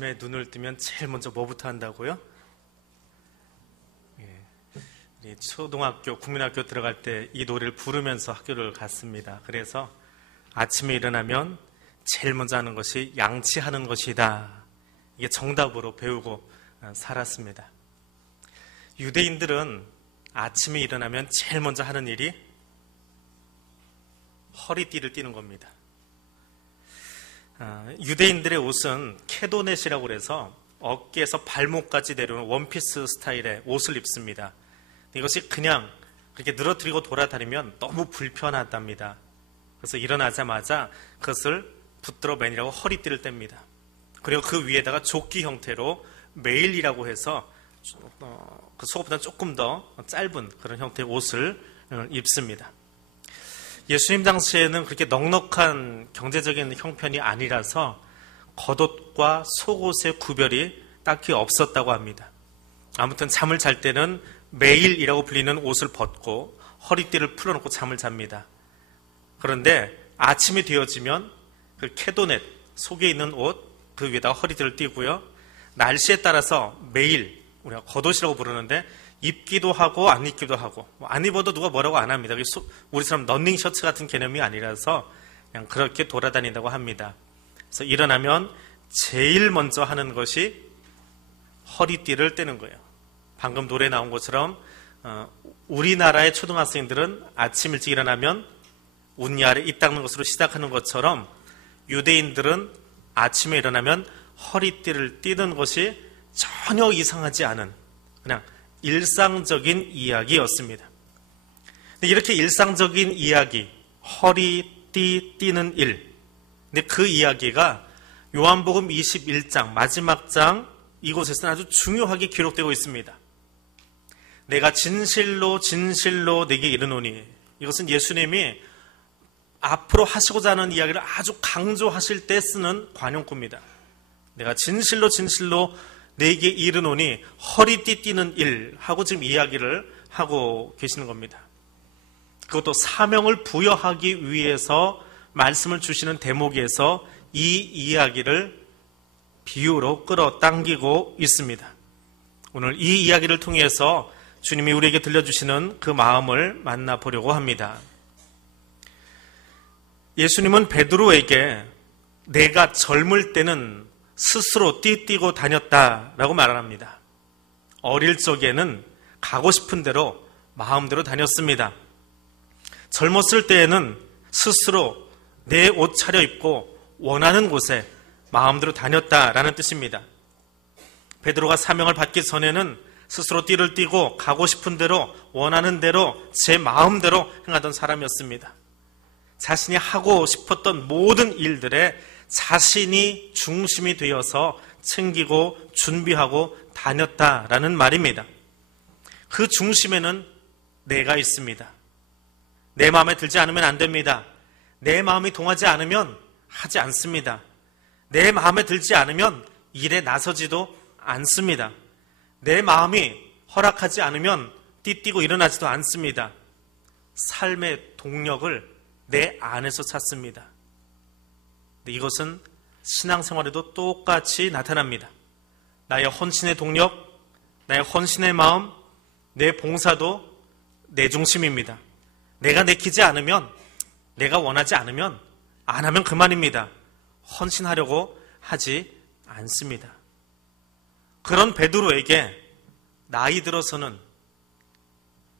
아침에 눈을 뜨면 제일 먼저 뭐부터 한다고요? 초등학교, 국민학교 들어갈 때 이 노래를 부르면서 학교를 갔습니다. 그래서 아침에 일어나면 제일 먼저 하는 것이 양치하는 것이다. 이게 정답으로 배우고 살았습니다. 유대인들은 아침에 일어나면 제일 먼저 하는 일이 허리띠를 띠는 겁니다. 유대인들의 옷은 캐도넷이라고 그래서 어깨에서 발목까지 내려오는 원피스 스타일의 옷을 입습니다. 이것이 그냥 그렇게 늘어뜨리고 돌아다니면 너무 불편하답니다. 그래서 일어나자마자 그것을 붙들어 매니라고 허리띠를 뗍니다. 그리고 그 위에다가 조끼 형태로 메일이라고 해서 그 속옷보다 조금 더 짧은 그런 형태의 옷을 입습니다. 예수님 당시에는 그렇게 넉넉한 경제적인 형편이 아니라서 겉옷과 속옷의 구별이 딱히 없었다고 합니다. 아무튼 잠을 잘 때는 메일이라고 불리는 옷을 벗고 허리띠를 풀어놓고 잠을 잡니다. 그런데 아침이 되어지면 그 캐도넷 속에 있는 옷 그 위에다가 허리띠를 띠고요. 날씨에 따라서 메일, 우리가 겉옷이라고 부르는데 입기도 하고 안 입기도 하고 안 입어도 누가 뭐라고 안 합니다. 우리처럼 러닝 셔츠 같은 개념이 아니라서 그냥 그렇게 돌아다닌다고 합니다. 그래서 일어나면 제일 먼저 하는 것이 허리띠를 떼는 거예요. 방금 노래 나온 것처럼 우리나라의 초등학생들은 아침 일찍 일어나면 운이 아래 입 닦는 것으로 시작하는 것처럼 유대인들은 아침에 일어나면 허리띠를 띠는 것이 전혀 이상하지 않은 그냥 일상적인 이야기였습니다. 근데 이렇게 일상적인 이야기, 허리띠 띠는 일. 근데 그 이야기가 요한복음 21장 마지막 장 이곳에서는 아주 중요하게 기록되고 있습니다. 내가 진실로 진실로 내게 이르노니, 이것은 예수님이 앞으로 하시고자 하는 이야기를 아주 강조하실 때 쓰는 관용구입니다. 내가 진실로 진실로 내게 이르노니 허리띠 띠는 일 하고 지금 이야기를 하고 계시는 겁니다. 그것도 사명을 부여하기 위해서 말씀을 주시는 대목에서 이 이야기를 비유로 끌어당기고 있습니다. 오늘 이 이야기를 통해서 주님이 우리에게 들려주시는 그 마음을 만나보려고 합니다. 예수님은 베드로에게 내가 젊을 때는 스스로 띠띠고 다녔다라고 말합니다. 어릴 적에는 가고 싶은 대로 마음대로 다녔습니다. 젊었을 때에는 스스로 내 옷 차려입고 원하는 곳에 마음대로 다녔다라는 뜻입니다. 베드로가 사명을 받기 전에는 스스로 띠를 띠고 가고 싶은 대로 원하는 대로 제 마음대로 행하던 사람이었습니다. 자신이 하고 싶었던 모든 일들에 자신이 중심이 되어서 챙기고 준비하고 다녔다라는 말입니다. 그 중심에는 내가 있습니다. 내 마음에 들지 않으면 안 됩니다. 내 마음이 동하지 않으면 하지 않습니다. 내 마음에 들지 않으면 일에 나서지도 않습니다. 내 마음이 허락하지 않으면 띠띠고 일어나지도 않습니다. 삶의 동력을 내 안에서 찾습니다. 이것은 신앙생활에도 똑같이 나타납니다. 나의 헌신의 동력, 나의 헌신의 마음, 내 봉사도 내 중심입니다. 내가 내키지 않으면, 내가 원하지 않으면 안 하면 그만입니다. 헌신하려고 하지 않습니다. 그런 베드로에게 나이 들어서는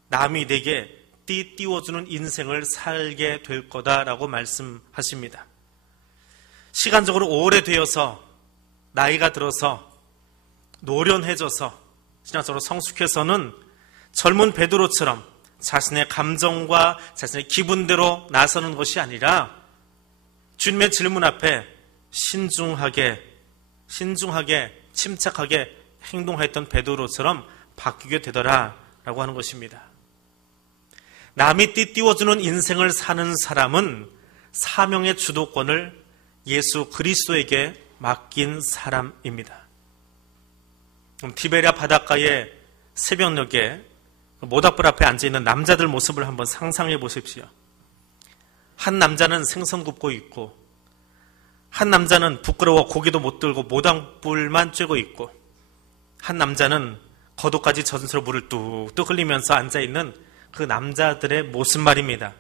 남이 내게 띠 띄워주는 인생을 살게 될 거다라고 말씀하십니다. 시간적으로 오래되어서 나이가 들어서 노련해져서 신앙적으로 성숙해서는 젊은 베드로처럼 자신의 감정과 자신의 기분대로 나서는 것이 아니라 주님의 질문 앞에 신중하게 침착하게 행동했던 베드로처럼 바뀌게 되더라라고 하는 것입니다. 남이 띠띄워주는 인생을 사는 사람은 사명의 주도권을 예수 그리스도에게 맡긴 사람입니다. 티베리아 바닷가의 새벽녘에 모닥불 앞에 앉아있는 남자들 모습을 한번 상상해 보십시오. 한 남자는 생선 굽고 있고 한 남자는 부끄러워 고개도 못 들고 모닥불만 쬐고 있고, 한 남자는 겉옷까지 젖은 채로 물을 뚝뚝 흘리면서 앉아있는 그 남자들의 모습 말입니다.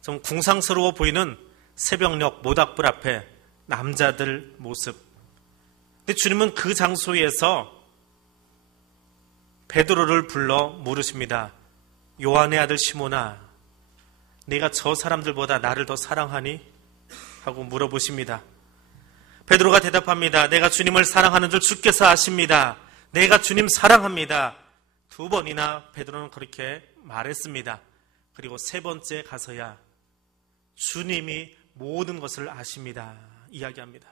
좀 궁상스러워 보이는 새벽녘 모닥불 앞에 남자들 모습. 근데 주님은 그 장소에서 베드로를 불러 물으십니다. 요한의 아들 시몬아, 네가 저 사람들보다 나를 더 사랑하니? 하고 물어보십니다. 베드로가 대답합니다. 내가 주님을 사랑하는 줄 주께서 아십니다. 내가 주님 사랑합니다. 2번이나 베드로는 그렇게 말했습니다. 그리고 3번째 가서야 주님이 모든 것을 아십니다. 이야기합니다.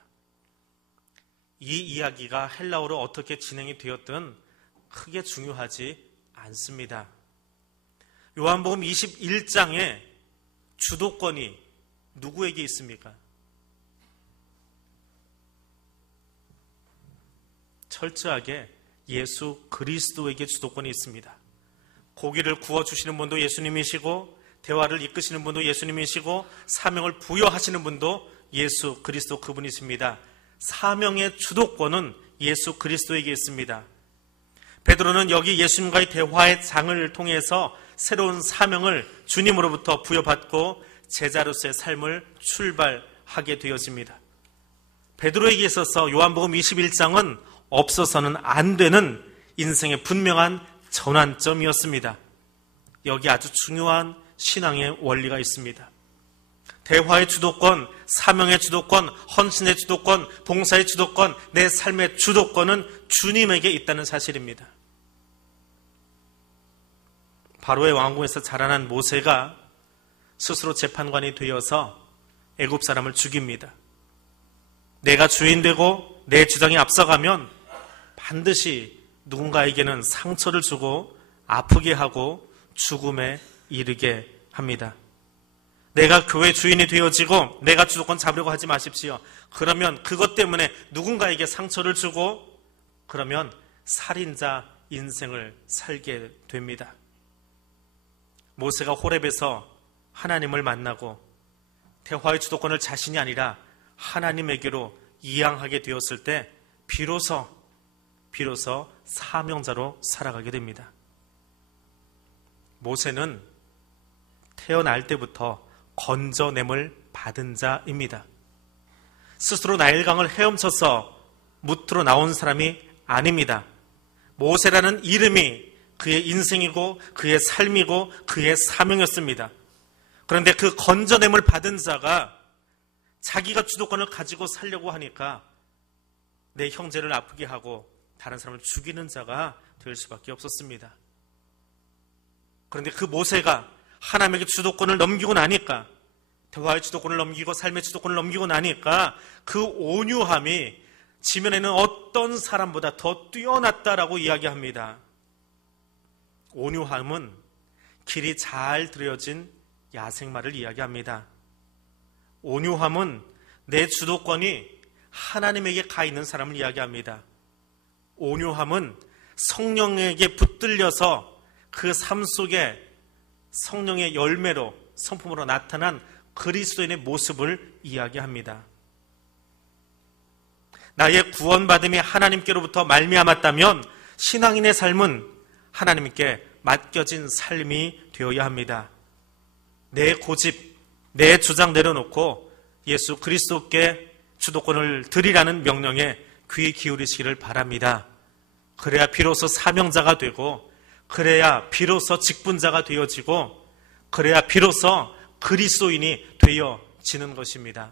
이 이야기가 헬라어로 어떻게 진행이 되었든 크게 중요하지 않습니다. 요한복음 21장에 주도권이 누구에게 있습니까? 철저하게 예수 그리스도에게 주도권이 있습니다. 고기를 구워주시는 분도 예수님이시고, 대화를 이끄시는 분도 예수님이시고, 사명을 부여하시는 분도 예수 그리스도 그분이십니다. 사명의 주도권은 예수 그리스도에게 있습니다. 베드로는 여기 예수님과의 대화의 장을 통해서 새로운 사명을 주님으로부터 부여받고 제자로서의 삶을 출발하게 되어집니다. 베드로에게 있어서 요한복음 21장은 없어서는 안 되는 인생의 분명한 전환점이었습니다. 여기 아주 중요한 신앙의 원리가 있습니다. 대화의 주도권, 사명의 주도권, 헌신의 주도권, 봉사의 주도권, 내 삶의 주도권은 주님에게 있다는 사실입니다. 바로의 왕궁에서 자라난 모세가 스스로 재판관이 되어서 애굽 사람을 죽입니다. 내가 주인 되고 내 주장이 앞서가면 반드시 누군가에게는 상처를 주고 아프게 하고 죽음에 이르게 합니다. 내가 교회 주인이 되어지고 내가 주도권 잡으려고 하지 마십시오. 그러면 그것 때문에 누군가에게 상처를 주고 그러면 살인자 인생을 살게 됩니다. 모세가 호렙에서 하나님을 만나고 대화의 주도권을 자신이 아니라 하나님에게로 이양하게 되었을 때 비로소 사명자로 살아가게 됩니다. 모세는 태어날 때부터 건져냄을 받은 자입니다. 스스로 나일강을 헤엄쳐서 무트로 나온 사람이 아닙니다. 모세라는 이름이 그의 인생이고 그의 삶이고 그의 사명이었습니다. 그런데 그 건져냄을 받은 자가 자기가 주도권을 가지고 살려고 하니까 내 형제를 아프게 하고 다른 사람을 죽이는 자가 될 수밖에 없었습니다. 그런데 그 모세가 하나님에게 주도권을 넘기고 나니까, 대화의 주도권을 넘기고 삶의 주도권을 넘기고 나니까 그 온유함이 지면에는 어떤 사람보다 더 뛰어났다라고 이야기합니다. 온유함은 길이 잘 들여진 야생마를 이야기합니다. 온유함은 내 주도권이 하나님에게 가 있는 사람을 이야기합니다. 온유함은 성령에게 붙들려서 그 삶 속에 성령의 열매로 성품으로 나타난 그리스도인의 모습을 이야기합니다. 나의 구원받음이 하나님께로부터 말미암았다면 신앙인의 삶은 하나님께 맡겨진 삶이 되어야 합니다. 내 고집, 내 주장 내려놓고 예수 그리스도께 주도권을 드리라는 명령에 귀 기울이시기를 바랍니다. 그래야 비로소 사명자가 되고, 그래야 비로소 직분자가 되어지고, 그래야 비로소 그리스도인이 되어지는 것입니다.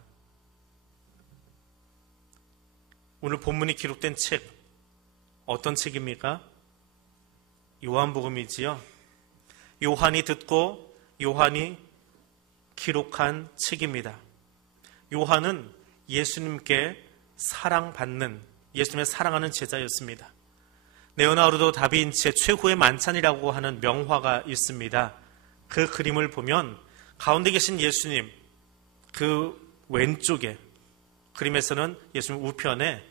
오늘 본문이 기록된 책, 어떤 책입니까? 요한복음이지요. 요한이 듣고 요한이 기록한 책입니다. 요한은 예수님께 사랑받는, 예수님의 사랑하는 제자였습니다. 레오나르도 다빈치의 최후의 만찬이라고 하는 명화가 있습니다. 그 그림을 보면 가운데 계신 예수님, 그 왼쪽에 그림에서는 예수님 우편에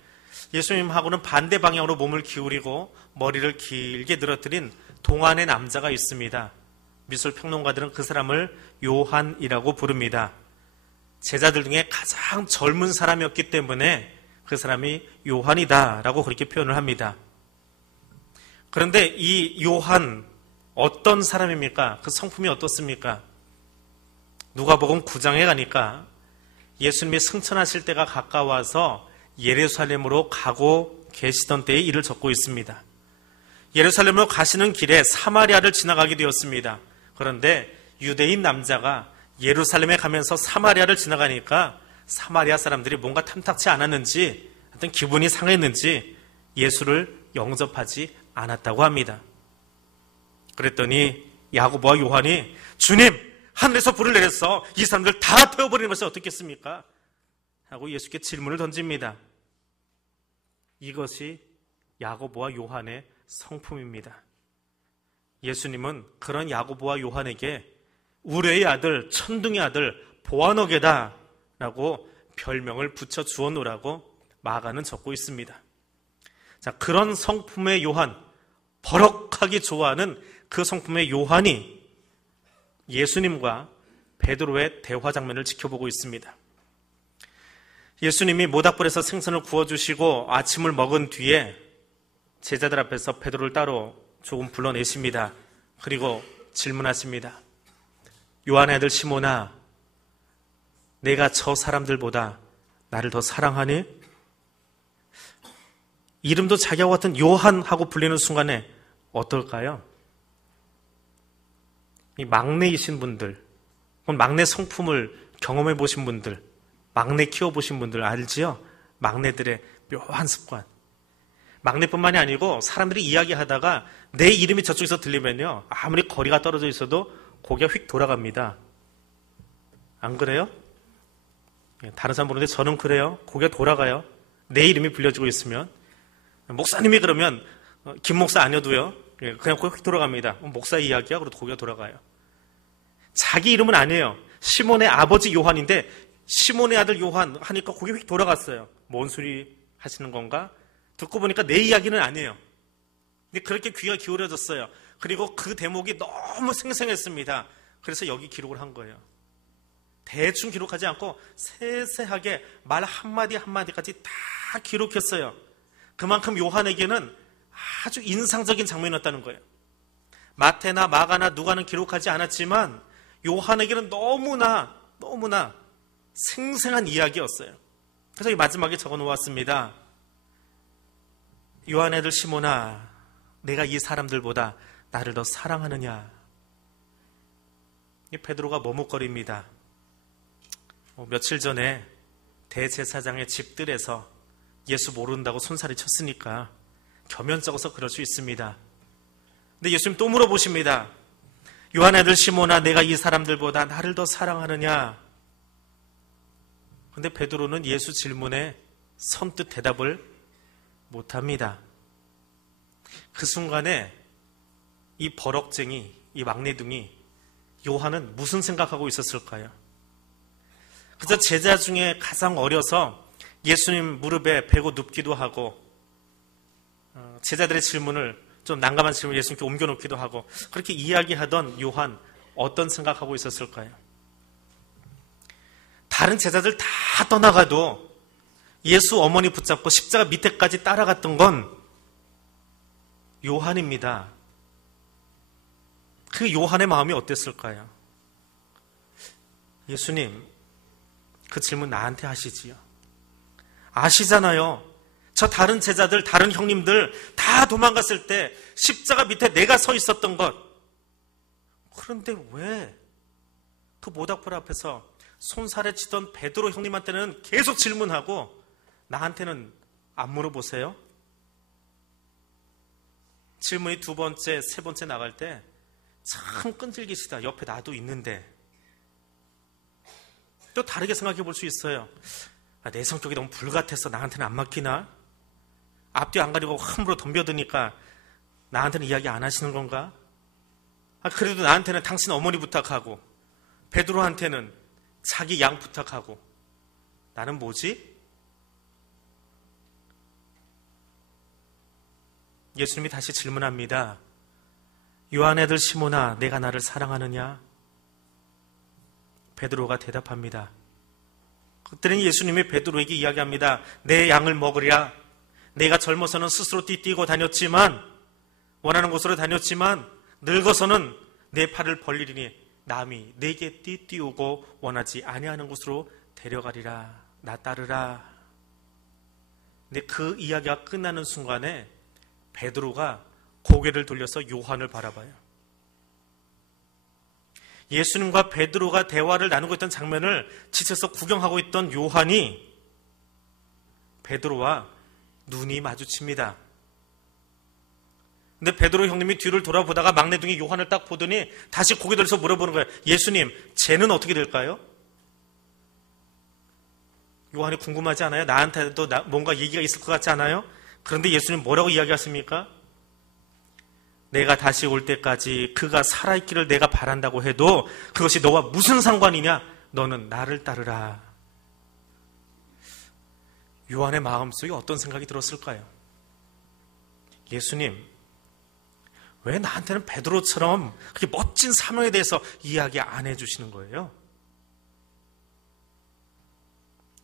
예수님하고는 반대 방향으로 몸을 기울이고 머리를 길게 늘어뜨린 동안의 남자가 있습니다. 미술 평론가들은 그 사람을 요한이라고 부릅니다. 제자들 중에 가장 젊은 사람이었기 때문에 그 사람이 요한이다라고 그렇게 표현을 합니다. 그런데 이 요한 어떤 사람입니까? 그 성품이 어떻습니까? 누가복음 9장에 가니까 예수님이 승천하실 때가 가까워서 예루살렘으로 가고 계시던 때의 일을 적고 있습니다. 예루살렘으로 가시는 길에 사마리아를 지나가게 되었습니다. 그런데 유대인 남자가 예루살렘에 가면서 사마리아를 지나가니까 사마리아 사람들이 뭔가 탐탁치 않았는지 하여튼 기분이 상했는지 예수를 영접하지 않았다고 합니다. 그랬더니 야고보와 요한이 주님, 하늘에서 불을 내려서 이 사람들 다 태워버리는 것이 어떻겠습니까? 하고 예수께 질문을 던집니다. 이것이 야고보와 요한의 성품입니다. 예수님은 그런 야고보와 요한에게 우레의 아들, 천둥의 아들, 보아너게다 라고 별명을 붙여 주었노라고 마가는 적고 있습니다. 자, 그런 성품의 요한, 버럭하기 좋아하는 그 성품의 요한이 예수님과 베드로의 대화 장면을 지켜보고 있습니다. 예수님이 모닥불에서 생선을 구워주시고 아침을 먹은 뒤에 제자들 앞에서 베드로를 따로 조금 불러내십니다. 그리고 질문하십니다. 요한의 아들 시몬아, 내가 저 사람들보다 나를 더 사랑하니? 이름도 자기와 같은 요한하고 불리는 순간에 어떨까요? 이 막내이신 분들, 막내 성품을 경험해 보신 분들, 막내 키워보신 분들 알지요? 막내들의 묘한 습관. 막내뿐만이 아니고 사람들이 이야기하다가 내 이름이 저쪽에서 들리면요, 아무리 거리가 떨어져 있어도 고개가 휙 돌아갑니다. 안 그래요? 다른 사람 보는데 저는 그래요. 고개가 돌아가요. 내 이름이 불려지고 있으면. 목사님이 그러면 김 목사 아니어도요, 그냥 고개가 휙 돌아갑니다. 목사 이야기야? 그러고 고개가 돌아가요. 자기 이름은 아니에요. 시몬의 아버지 요한인데 시몬의 아들 요한 하니까 고개 휙 돌아갔어요. 뭔 소리 하시는 건가? 듣고 보니까 내 이야기는 아니에요. 근데 그렇게 귀가 기울여졌어요. 그리고 그 대목이 너무 생생했습니다. 그래서 여기 기록을 한 거예요. 대충 기록하지 않고 세세하게 말 한마디 한마디까지 다 기록했어요. 그만큼 요한에게는 아주 인상적인 장면이었다는 거예요. 마태나 마가나 누가는 기록하지 않았지만 요한에게는 너무나 생생한 이야기였어요. 그래서 이 마지막에 적어 놓았습니다. 요한의 아들 시몬아, 내가 이 사람들보다 나를 더 사랑하느냐? 베드로가 머뭇거립니다. 며칠 전에 대제사장의 집들에서 예수 모른다고 손살이 쳤으니까 겸연쩍어서 그럴 수 있습니다. 근데 예수님 또 물어보십니다. 요한의 아들 시몬아, 내가 이 사람들보다 나를 더 사랑하느냐? 근데 베드로는 예수 질문에 선뜻 대답을 못합니다. 그 순간에 이 버럭쟁이, 이 막내둥이 요한은 무슨 생각하고 있었을까요? 그저 제자 중에 가장 어려서 예수님 무릎에 베고 눕기도 하고 제자들의 질문을 좀 난감한 질문을 예수님께 옮겨놓기도 하고 그렇게 이야기하던 요한 어떤 생각하고 있었을까요? 다른 제자들 다 떠나가도 예수 어머니 붙잡고 십자가 밑에까지 따라갔던 건 요한입니다. 그 요한의 마음이 어땠을까요? 예수님, 그 질문 나한테 하시지요. 아시잖아요. 저 다른 제자들, 다른 형님들 다 도망갔을 때 십자가 밑에 내가 서 있었던 것. 그런데 왜 그 모닥불 앞에서 손살에 치던 베드로 형님한테는 계속 질문하고 나한테는 안 물어보세요? 질문이 두 번째, 세 번째 나갈 때 참 끈질기시다. 옆에 나도 있는데. 또 다르게 생각해 볼 수 있어요. 내 성격이 너무 불같아서 나한테는 안 맡기나? 앞뒤 안 가리고 함부로 덤벼드니까 나한테는 이야기 안 하시는 건가? 그래도 나한테는 당신 어머니 부탁하고 베드로한테는 자기 양 부탁하고 나는 뭐지? 예수님이 다시 질문합니다. 요한의 아들 시몬아, 내가 나를 사랑하느냐? 베드로가 대답합니다. 그때는 예수님이 베드로에게 이야기합니다. 내 양을 먹으랴. 내가 젊어서는 스스로 띠뛰고 다녔지만, 원하는 곳으로 다녔지만, 늙어서는 내 팔을 벌리리니 남이 내게 띠띠우고 원하지 아니하는 곳으로 데려가리라. 나 따르라. 근데 그 이야기가 끝나는 순간에 베드로가 고개를 돌려서 요한을 바라봐요. 예수님과 베드로가 대화를 나누고 있던 장면을 지쳐서 구경하고 있던 요한이 베드로와 눈이 마주칩니다. 근데 베드로 형님이 뒤를 돌아보다가 막내둥이 요한을 딱 보더니 다시 고개 들어서 물어보는 거예요. 예수님, 쟤는 어떻게 될까요? 요한이 궁금하지 않아요? 나한테도 뭔가 얘기가 있을 것 같지 않아요? 그런데 예수님 뭐라고 이야기하십니까? 내가 다시 올 때까지 그가 살아있기를 내가 바란다고 해도 그것이 너와 무슨 상관이냐? 너는 나를 따르라. 요한의 마음속에 어떤 생각이 들었을까요? 예수님, 왜 나한테는 베드로처럼 그렇게 멋진 사명에 대해서 이야기 안 해주시는 거예요?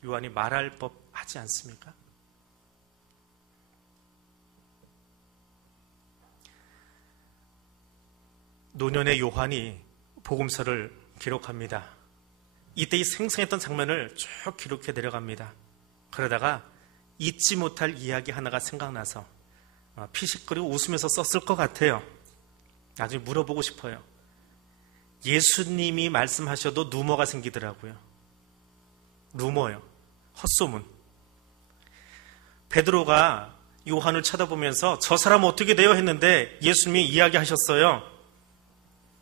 요한이 말할 법 하지 않습니까? 노년의 요한이 복음서를 기록합니다. 이때 이 생생했던 장면을 쭉 기록해 내려갑니다. 그러다가 잊지 못할 이야기 하나가 생각나서 피식거리고 웃으면서 썼을 것 같아요. 나중에 물어보고 싶어요. 예수님이 말씀하셔도 루머가 생기더라고요. 루머요. 헛소문. 베드로가 요한을 쳐다보면서 저 사람 어떻게 돼요? 했는데 예수님이 이야기하셨어요.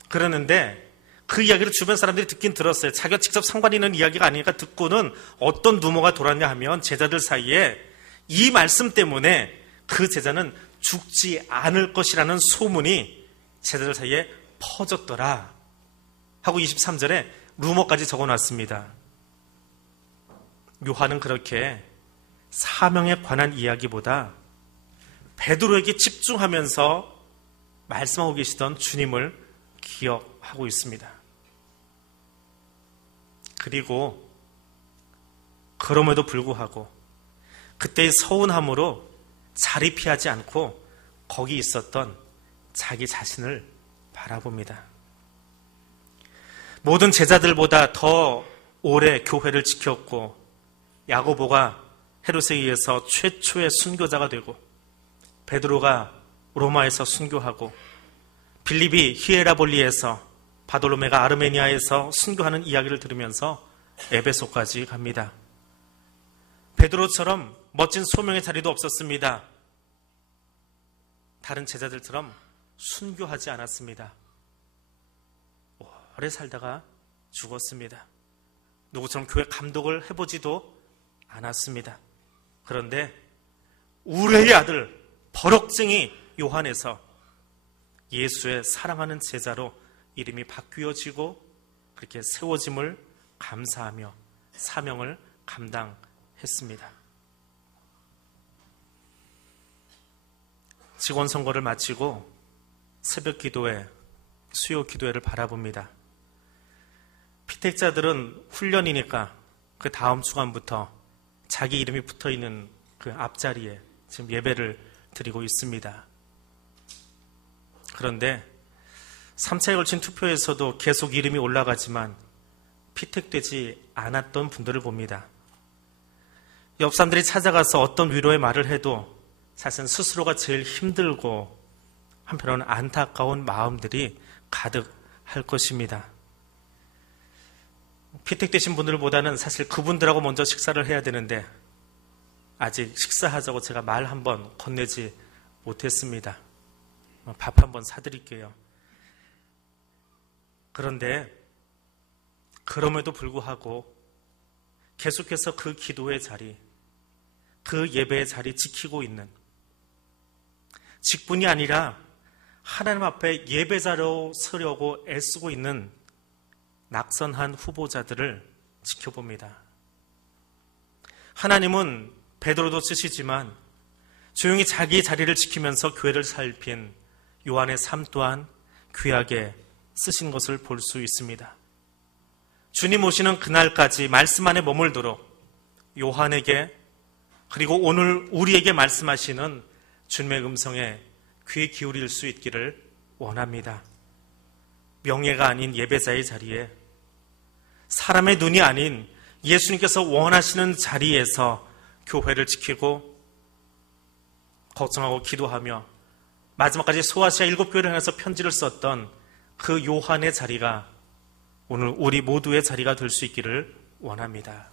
그러는데 그 이야기를 주변 사람들이 듣긴 들었어요. 자기가 직접 상관 있는 이야기가 아니니까 듣고는 어떤 루머가 돌았냐 하면 제자들 사이에 이 말씀 때문에 그 제자는 죽지 않을 것이라는 소문이 제자들 사이에 퍼졌더라 하고 23절에 루머까지 적어놨습니다. 요한은 그렇게 사명에 관한 이야기보다 베드로에게 집중하면서 말씀하고 계시던 주님을 기억하고 있습니다. 그리고 그럼에도 불구하고 그때의 서운함으로 자리 피하지 않고 거기 있었던 자기 자신을 바라봅니다. 모든 제자들보다 더 오래 교회를 지켰고 야고보가 헤롯에 의해서 최초의 순교자가 되고 베드로가 로마에서 순교하고 빌립이 히에라볼리에서 바돌로메가 아르메니아에서 순교하는 이야기를 들으면서 에베소까지 갑니다. 베드로처럼 멋진 소명의 자리도 없었습니다. 다른 제자들처럼 순교하지 않았습니다. 오래 살다가 죽었습니다. 누구처럼 교회 감독을 해보지도 않았습니다. 그런데 우레의 아들 버럭쟁이 요한에서 예수의 사랑하는 제자로 이름이 바뀌어지고 그렇게 세워짐을 감사하며 사명을 감당했습니다. 직원 선거를 마치고 새벽 기도회, 수요 기도회를 바라봅니다. 피택자들은 훈련이니까 그 다음 주간부터 자기 이름이 붙어있는 그 앞자리에 지금 예배를 드리고 있습니다. 그런데 3차에 걸친 투표에서도 계속 이름이 올라가지만 피택되지 않았던 분들을 봅니다. 옆 사람들이 찾아가서 어떤 위로의 말을 해도 사실은 스스로가 제일 힘들고 한편으로는 안타까운 마음들이 가득할 것입니다. 피택되신 분들보다는 사실 그분들하고 먼저 식사를 해야 되는데 아직 식사하자고 제가 말 한번 건네지 못했습니다. 밥 한번 사드릴게요. 그런데 그럼에도 불구하고 계속해서 그 기도의 자리, 그 예배의 자리 지키고 있는 직분이 아니라 하나님 앞에 예배자로 서려고 애쓰고 있는 낙선한 후보자들을 지켜봅니다. 하나님은 베드로도 쓰시지만 조용히 자기 자리를 지키면서 교회를 살핀 요한의 삶 또한 귀하게 쓰신 것을 볼 수 있습니다. 주님 오시는 그날까지 말씀 안에 머물도록 요한에게 그리고 오늘 우리에게 말씀하시는 주님의 음성에 귀 기울일 수 있기를 원합니다. 명예가 아닌 예배자의 자리에, 사람의 눈이 아닌 예수님께서 원하시는 자리에서 교회를 지키고 걱정하고 기도하며 마지막까지 소아시아 7교회를 향해서 편지를 썼던 그 요한의 자리가 오늘 우리 모두의 자리가 될 수 있기를 원합니다.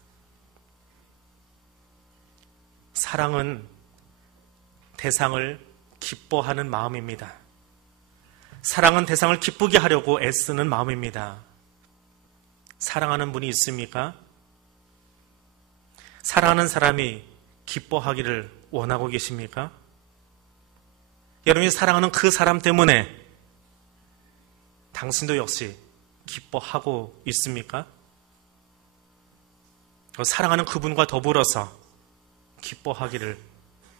사랑은 대상을 기뻐하는 마음입니다. 사랑은 대상을 기쁘게 하려고 애쓰는 마음입니다. 사랑하는 분이 있습니까? 사랑하는 사람이 기뻐하기를 원하고 계십니까? 여러분이 사랑하는 그 사람 때문에 당신도 역시 기뻐하고 있습니까? 사랑하는 그분과 더불어서 기뻐하기를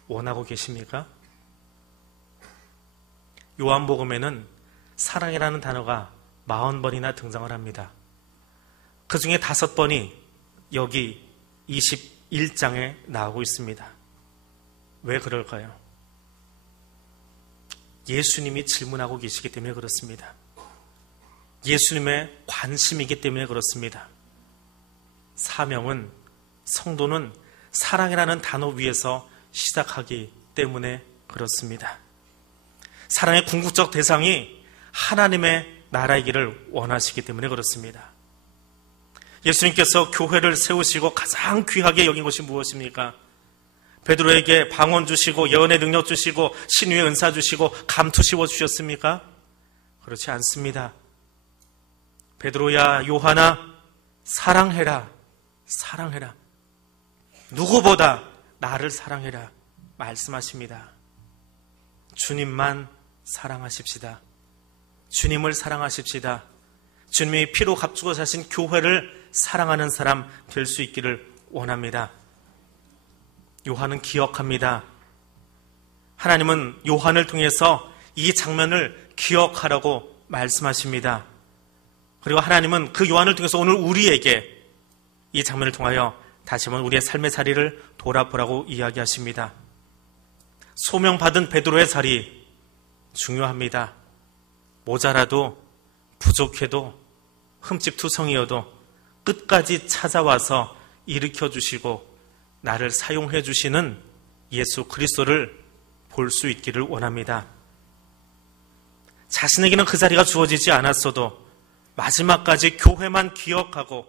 원하고 계십니까? 요한복음에는 사랑이라는 단어가 40번이나 등장을 합니다. 그 중에 5번이 여기 21장에 나오고 있습니다. 왜 그럴까요? 예수님이 질문하고 계시기 때문에 그렇습니다. 예수님의 관심이기 때문에 그렇습니다. 사명은, 성도는 사랑이라는 단어 위에서 시작하기 때문에 그렇습니다. 사랑의 궁극적 대상이 하나님의 나라이기를 원하시기 때문에 그렇습니다. 예수님께서 교회를 세우시고 가장 귀하게 여긴 것이 무엇입니까? 베드로에게 방언 주시고 예언의 능력 주시고 신유의 은사 주시고 감투 씌워 주셨습니까? 그렇지 않습니다. 베드로야, 요한아, 사랑해라, 사랑해라. 누구보다 나를 사랑해라 말씀하십니다. 주님만 사랑하십시다. 주님을 사랑하십시다. 주님이 피로 값주고 사신 교회를 사랑하는 사람 될 수 있기를 원합니다. 요한은 기억합니다. 하나님은 요한을 통해서 이 장면을 기억하라고 말씀하십니다. 그리고 하나님은 그 요한을 통해서 오늘 우리에게 이 장면을 통하여 다시 한번 우리의 삶의 자리를 돌아보라고 이야기하십니다. 소명받은 베드로의 자리 중요합니다. 모자라도 부족해도 흠집투성이어도 끝까지 찾아와서 일으켜주시고 나를 사용해 주시는 예수 그리스도를 볼 수 있기를 원합니다. 자신에게는 그 자리가 주어지지 않았어도 마지막까지 교회만 기억하고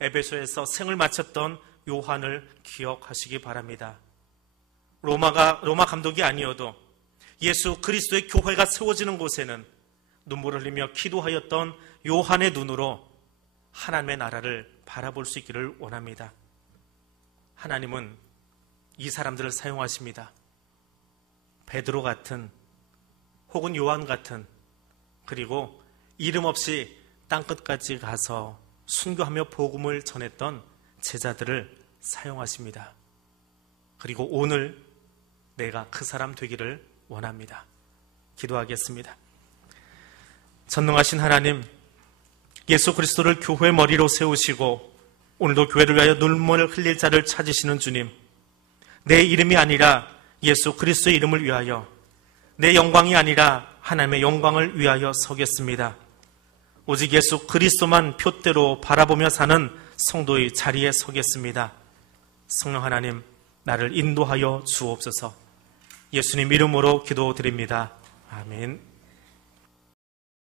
에베소에서 생을 마쳤던 요한을 기억하시기 바랍니다. 로마 감독이 아니어도 예수 그리스도의 교회가 세워지는 곳에는 눈물을 흘리며 기도하였던 요한의 눈으로 하나님의 나라를 바라볼 수 있기를 원합니다. 하나님은 이 사람들을 사용하십니다. 베드로 같은 혹은 요한 같은, 그리고 이름 없이 땅끝까지 가서 순교하며 복음을 전했던 제자들을 사용하십니다. 그리고 오늘 내가 그 사람 되기를 원합니다. 기도하겠습니다. 전능하신 하나님, 예수 그리스도를 교회 머리로 세우시고 오늘도 교회를 위하여 눈물을 흘릴 자를 찾으시는 주님, 내 이름이 아니라 예수 그리스도의 이름을 위하여, 내 영광이 아니라 하나님의 영광을 위하여 서겠습니다. 오직 예수 그리스도만 표대로 바라보며 사는 성도의 자리에 서겠습니다. 성령 하나님, 나를 인도하여 주옵소서. 예수님 이름으로 기도드립니다. 아멘.